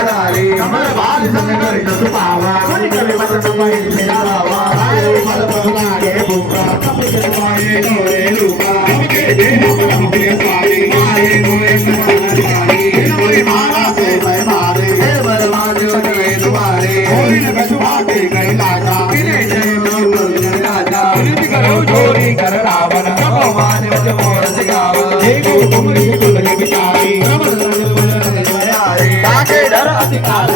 करारे कमल बाग संगर जस पावा मन करे मत तुम्हें मेरा बाबा आए मल पगला के भूखा सब के पाए नोरे लूका हम के दे हम के सारे मारे नोरे सारे कोई मारा से मैं मारे हे बलवान जो गए तुम्हारे होरी लगे सुभागे गए लागा किने जय मोर कर राजा उन्हें करो चोरी कर रावण भगवान जो Yeah.